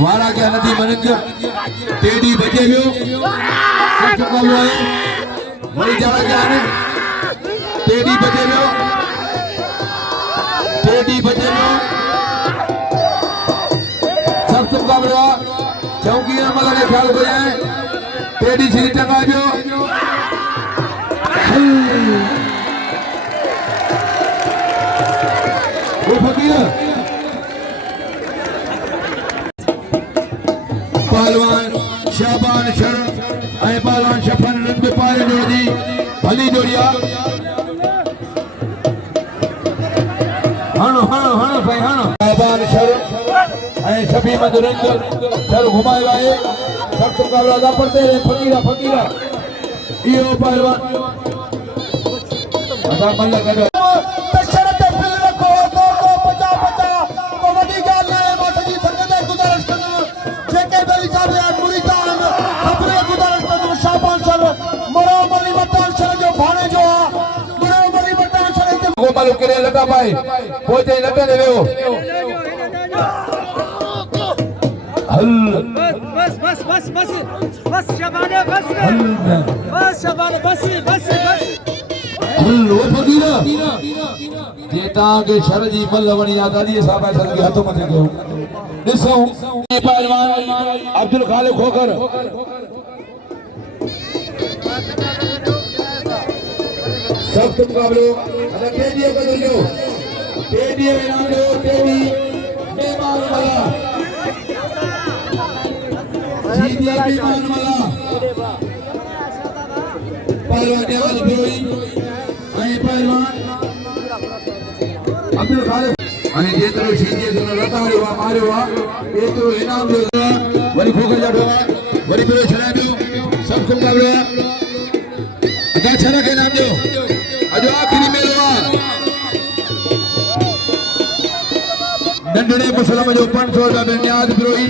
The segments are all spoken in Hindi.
वारा के नदी मनंद टेडी बजे वियो सच मुकाबलो है वरी जावा के आने टेडी बजे वियो सख्त मुकाबलो चौकी अमल के ख्याल को जाए टेडी श्री टंगा जो वो फकीर पहलवान शाबान शर आए पहलवान शफन रंग पारे जोड़ी भली जोड़िया हनो हनो हनो भाई हनो शाबान शर आए शफी मधुरंग शर घुमाए आए सख्त मुकाबला दा पड़ते रहे फकीरा फकीरा यो पहलवान अदा मल्ल कर मालूम करे लटा पाए पोते लटा दे वो बस बस बस बस बस शबाने बस शबाने बस वो फकीरा जेता के शर जी मल्लवणी आजादी साहब ऐसा के हाथों में गयो दिसो ये पहलवान अब्दुल खालिक खोकर सख्त मुकाबलो अदा टेडी को दो टेडी में नाम लो टेडी बेमान वाला जीती बेमान वाला पहलवान देवल बिरोई आए पहलवान अब्दुल खालिक आए जेतरो सीधी दोनों लताड़ो मारियो एतो इनाम दो वरी खोकर जाडो वरी बिरो छरा दो सख्त मुकाबलो अदा छरा के नाम दो अजो आखिरी मेलवा नंढड़े मुसलम जो 500 रुपया में न्याज बिरोई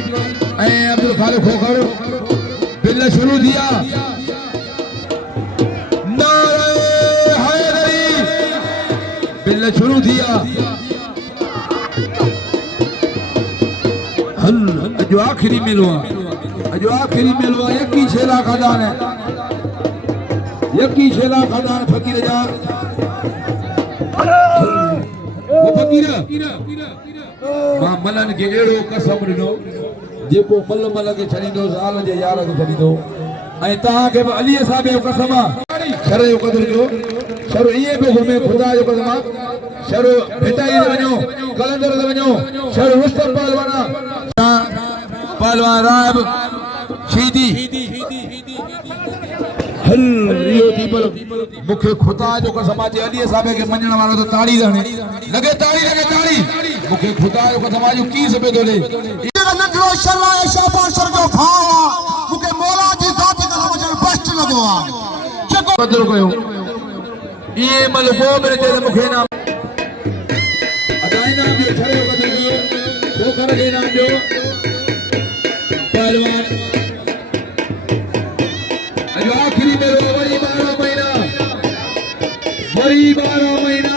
ए अब्दुल खालिक खोकर बिल शुरू दिया नारे हैदरी बिल शुरू दिया अजो आखिरी मेलवा यकी छेला खजान है यकी छेला खजान फकीर जा वो फकीर मां मलन के एड़ो कसम ॾिनो जेको मल के छड़ींदो साल जे यार के छड़ींदो ऐं तहां के अली साहब जो कसम शर जो कदर जो शर ये पे घुमे खुदा जो कसम शर भेटाई दे वणो कलंदर दे वणो शर रुस्तम पहलवान राब शीदी यो दीपल मुखे खुदा जो कसम आज अली साहब के मनण वालो तो ताड़ी दणे लगे ताड़ी मुखे खुदा जो कसम आज की सबे दोले ये नजरो शल्ला शाबान सर जो भावा मुखे मौला जी जात का वजन बेस्ट लगो आ कदर कयो ये मल को मेरे तेरे मुखे नाम अदाई नाम जो छड़े कदर कियो वो कर के नाम जो पहलवान अजो आखिरी में वरी 12 महीना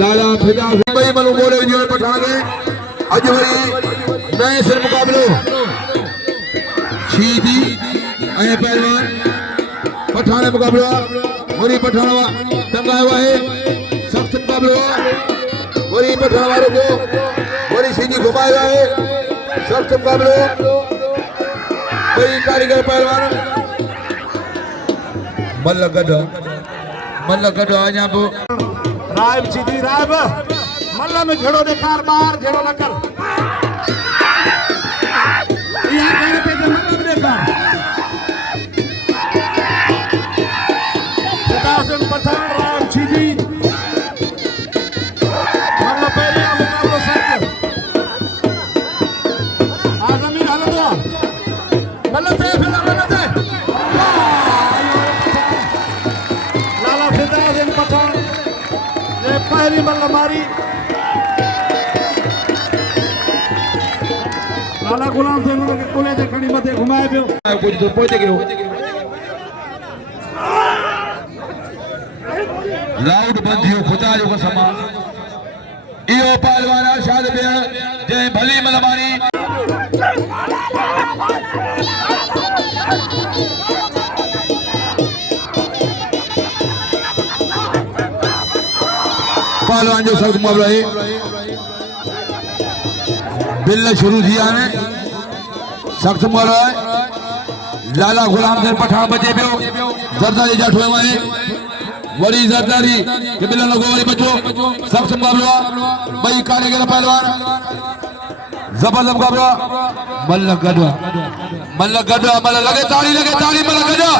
लाला फिदा भाई मनु बोले जो पठान के अज वरी नए सिर मुकाबलो शीदी ए पहलवान पठान मुकाबलो वरी पठानवा टंगावा है सख्त मुकाबलो वरी पठान वालों को वरी शीदी घुमाया है सख्त मुकाबलो वही कारीगर पहलवान मल्ल गड आया बो रायब सीधी रायब मल्ला में घेड़ो देखार बार घेड़ो नकल यहाँ कहने पे तो मल्ला में देखा सदासन पठान रायब सीधी मल्ला पहले मुकाबलो सख्त आजमी हालत हुआ मल्ला पे फिर मल्ला पे लाला फिदा पठान पहली मल्ल मारी लाला गुलाम से उनके कोले से खड़ी मथे घुमाए पियो कुछ तो पहुंचे गयो लाउड बंदियो खुदा जो कसम इहो पहलवान आशाद बेण जे भली मलमानी पहलवान जो सख्त मुकाबला है बिल शुरू किया है सख्त मुकाबला है लाला गुलाम सिंह पठान बचे पियो जरदारी जट हुए हैं वरी जरदारी के बिल लगो वरी बचो सख्त मुकाबला भाई काले के पहलवान जबरदस्त मुकाबला मल्ल गढ़वा मल्ल लगे ताली मल्ल गढ़वा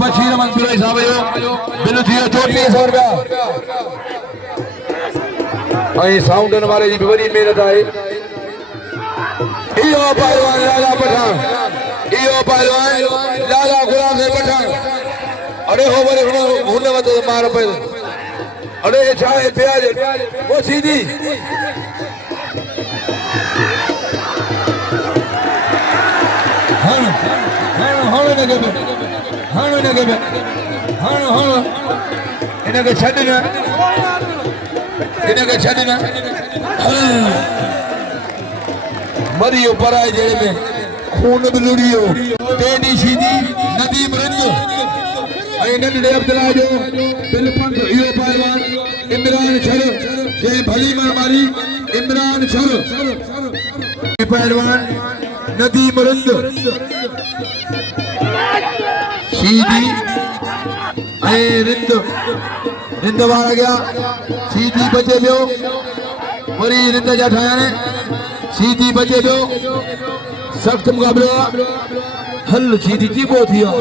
बशीर मंसूर साहब यो बिल थियो 3400 रुपया आई साउंडन वाले जी बड़ी मेहनत है इयो पहलवान लाला पठान इयो पहलवान लाला गुलाम सिंह पठान अरे हो बरे हुन मत मार पे अरे चाय प्याज वो सीधी इनके छड़ना मरियो पराए जेड़े में खून बिलुड़ियो टेडी सीधी नदी मरनियो आई नंढड़े अब्दुल्ला जो बिलपंत इयो पहलवान इमरान छर जे भली मारी इमरान छर पहलवान नदी मरंद सीधी ए रिंद वाला गया सीधी बचे पियो वरी रिंद जा ठाया ने सीधी बचे पियो सख्त मुकाबला हल सीधी जीबो थियो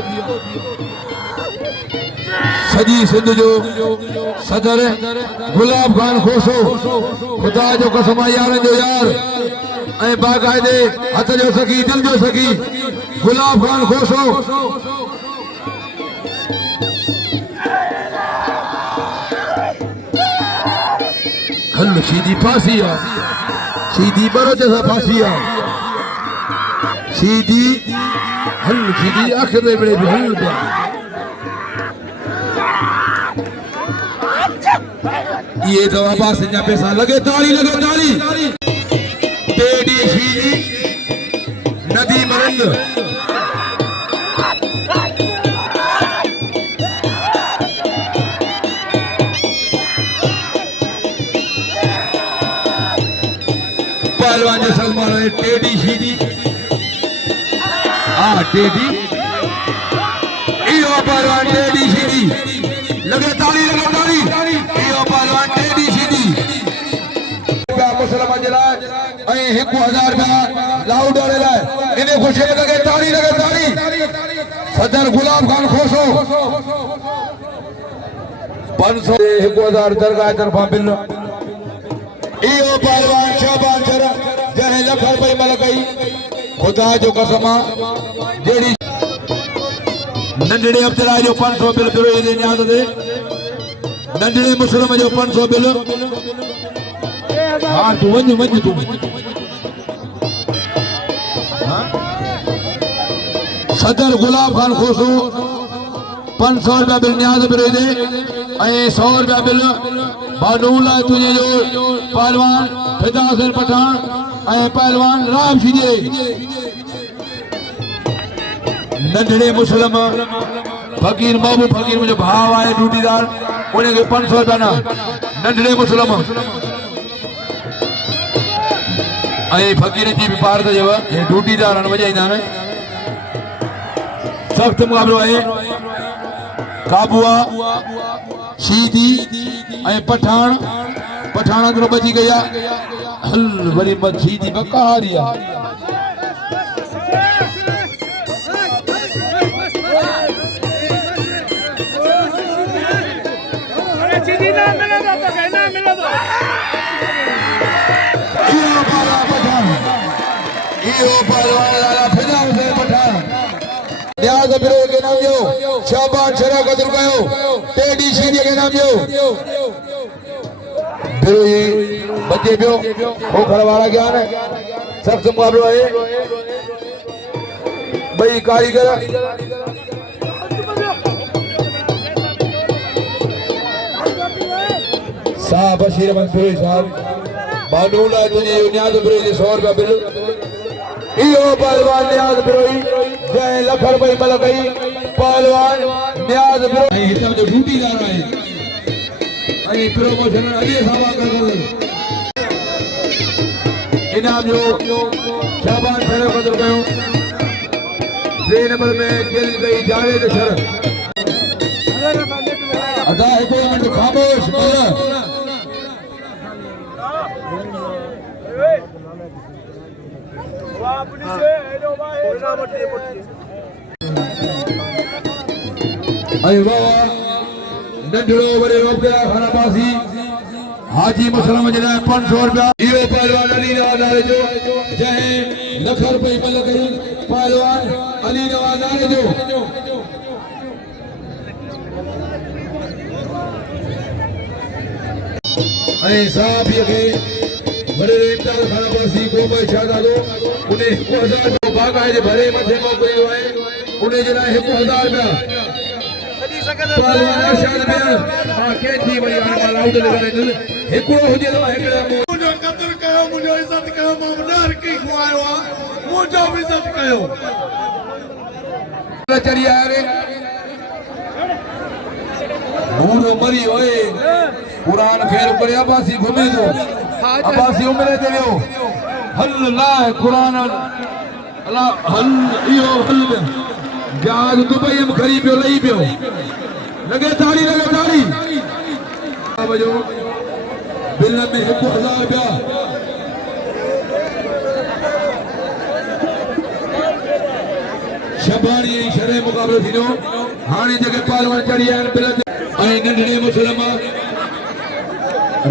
सजी सिंध जो सदर गुलाब खान खोसो खुदा जो कसम यार जो यार ऐ बाकायदे हथ जो सखी दिल जो सखी गुलाब खान खोसो हल सीधी फांसी है सीधी बरो जैसा फांसी है सीधी हल सीधी आखिर में बड़े भी हल पे ये तो आवाज से पैसा लगे ताली टेडी सीधी नदी मरंद पहलवान जो सलमान है टेडी सीधी टेडी इयो पहलवान टेडी सीधी लगे ताली इयो पहलवान टेडी सीधी मुसलमान जिला 1000 रुपया लाउड वाले लाए इन्हें खुशी लगे ताली सदर गुलाब खान खोसो 500 1000 दरगाह तरफा बिल इयो पहलवान शाबान जरा जने लख रुपए मलकई खुदा जो कसम जेड़ी नंढड़े अब्दुल्ला जो 500 बिल पिरो ये याद दे नंढड़े मुस्लिम जो 500 बिल हां तू वञ तू हां सदर गुलाब खान खोसो 500 रुपया बिल न्याज पिरो दे ए 100 रुपया बिल बानूला तुझे जो पहलवान फिदा हुसैन पठान ए पहलवान राम सीधे नंढड़े मुस्लिम फकीर महबूब फकीर मुझे भाव आए ड्यूटीदार उन्हें 500 रुपया ना नंढड़े मुस्लिम ए फकीर जी भी पार जब ये ड्यूटीदार वजाईंदा ने सख्त मुकाबलो है काबुआ सीधी ए पठान अंदर बची गया हल बड़ी सीधी बकारिया के नाम जो शाबान शरा कदर कयो टेडी सीधी के नाम जो फिर ये बच्चे पियो हो खड़वाड़ा ज्ञान है सख्त मुकाबलो है भाई कारीगर साहब बशीर मंसूरी साहब बानूला तुझे न्याज बिरोई 100 रुपया बिल इहो पहलवान न्याज बिरोई जय लख रुपए मल गई पहलवान न्याज बिरोई हितां जो ड्यूटीदार आहे ऐं प्रमोशन अॻे सावा कर इनाम जो शाबान छड़ो कदर कयो 3 नंबर में खेल गई जावेद शरत अदा 1 मिनट खामोश बोला अरे बाबा नंढड़ो वरे रोकड़ा खाना पासी हाजी मुसलम जरा 500 रुपया इहो पहलवान अली नवाज़ जो जय लख रुपए मल कई पहलवान अली नवाज़ जो ऐं साहब के बड़े इम्तियाज खाना पासी गोबर शादा दो उन्हें 1000 जो बाकायदे भरे मथे मोकिलियो आहे उन्हें जरा 1000 रुपया पहलवान अरशद में मां के थी वरी हां लाउड लॻाए हिकिड़ो हुजे त हिकिड़ा मुंहिंजो क़दर कयो मुंहिंजो इज़त कयो मां डर की खुआयो आहे मुंहिंजो बि इज़त कयो चढ़ी आया रे बूढ़ो मरी ओए कुरान फेर करे अब्बासी घुमे तो अब्बासी उमरे ते वियो हल ला कुरान अल्लाह हल इहो हल जहाज दुबई में खरी पियो लही पियो लगे ताड़ी बजो बिल में 1000 रुपया शबानी शरे मुकाबलो थींदो हाणे जेके पहलवान चढ़ी आहिनि बिल ऐं नंढड़े मुसलम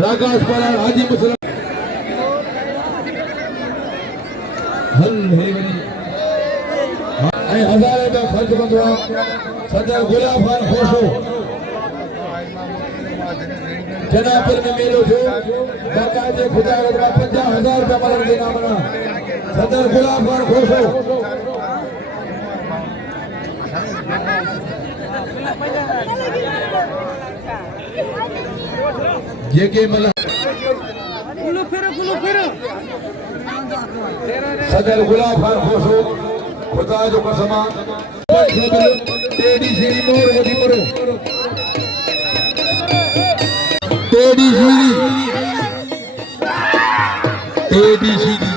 रागास पारा हाजी मुसलम हल हे ऐं 1000 रुपया ख़र्च कंदो आहे सदर गुलाब खान खोसो जनापुर में मेलो थियो बाकायदे खुदा 50,000 रुपया मलण जे नामना सदर गुलाब खान खोसो जेके मल कुलो फेरो सदर गुलाब खान खोसो खुदा जो कसमा तेरी सीरी मोर वधी परो तेरी सीरी तेरी सीरी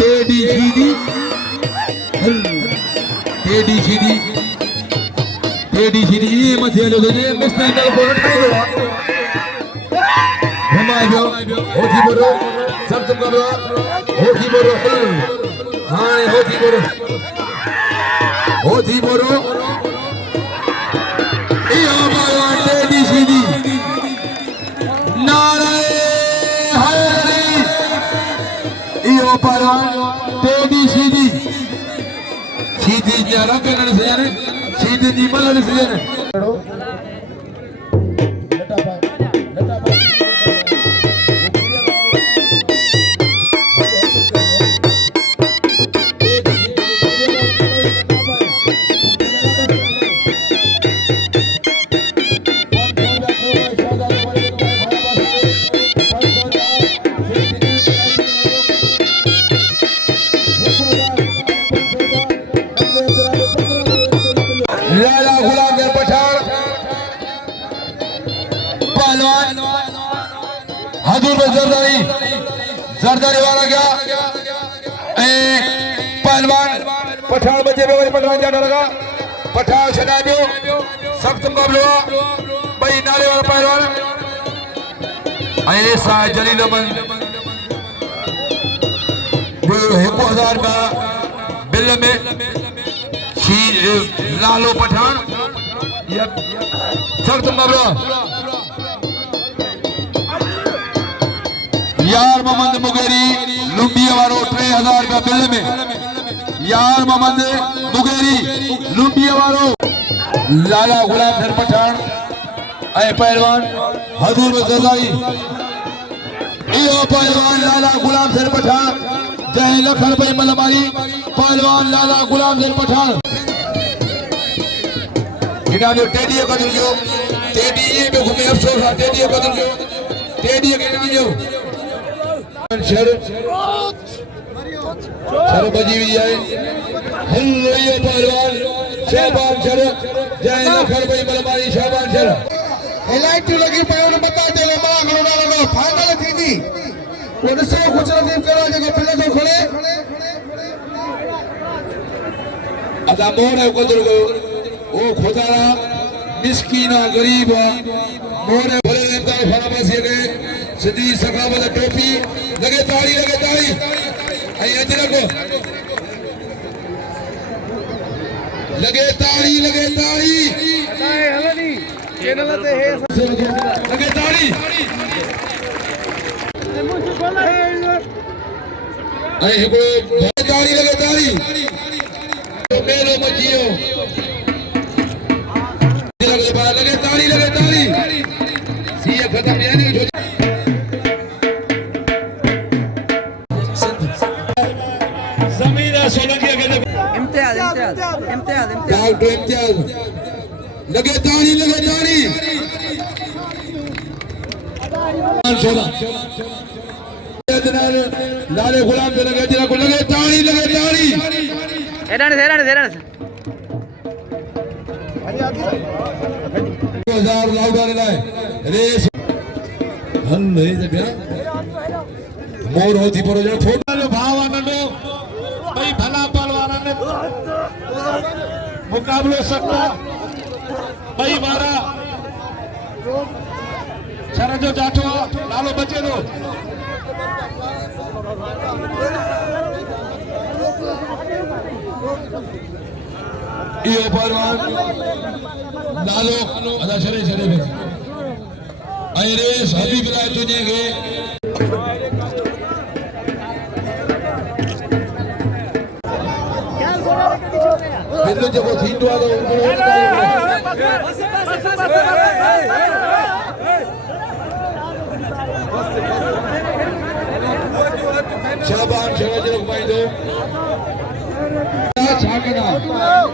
तेरी सीरी तेरी सीरी तेरी सीरी ये मथे जो दे मुस्तैंदल को ठाई दो घुमाइयो होठी बोलो सब तुम करो होठी बोलो हां होठी बोलो यो भगवान तेरी सीधी नारे हरे यो भगवान तेरी सीधी जी रंग न सजन सीधी जी मल न सजन लाला गुलाम के पठान पहलवान हजूर में जरदारी वाला गया पहलवान पठान बचे पठान जाने लगा पठान छड़ा दियो सख्त मुकाबलो भाई नाले वाला पहलवान ऐसा जलील मन 1000 का बिल में लालो पठान सख्त मुकाबला यार मोहम्मद मुगेरी लुंबिया वारो 3000 रुपया बिल में यार मोहम्मद मुगेरी लुंबिया वारो लाला गुलाम धर पठान ऐ पहलवान हजूर जरदारी इहो पहलवान लाला गुलाम धर पठान जय लख रुपए मलमारी पहलवान लाला गुलाम धर पठान इना जो टेडी का जो टेडी ये में घूमे अफसोस है टेडी बदल जो टेडी के नहीं जो शर बजी हुई है हल्लो ये पहलवान शाबान शर जय लखर भाई मलमारी शाबान शर इलाइट लगी पयोन बता दे मा घणो लॻो फाइनल थींदी वो ॾिसो कुझु नसीब करो जेको पिल जो खणे अदा मोर है कदर को ओ खुदारा मिस्कीना गरीब मोर भले लेता फराबस ये गए सिद्धी सखावत टोपी लगे ताड़ी आई अजर को लगे ताड़ी हलनी चैनल ते है लगे ताड़ी आई को ताड़ी लगे ताड़ी तो मेलो मचियो लगे ताड़ी सीए खत्म यानी जमीन सोलंकी के इम्तियाज डॉक्टर इम्तियाज लगे ताड़ी लाले गुलाम से लगे को लगे ताड़ी हेराने हजार लाउडा लाए रेस हल ले जबिया मोर होती पर जो छोटा जो भाव आनंदो भाई भला पहलवान ने मुकाबलो सकता भाई मारा शर जो जाठो लालो बचे दो यो पहलवान लालो अदा शरे आई रेस हबीब लाए तुझे के बिल्लो जब थींदो आहे शाबान शहर जो भाई दो छा कना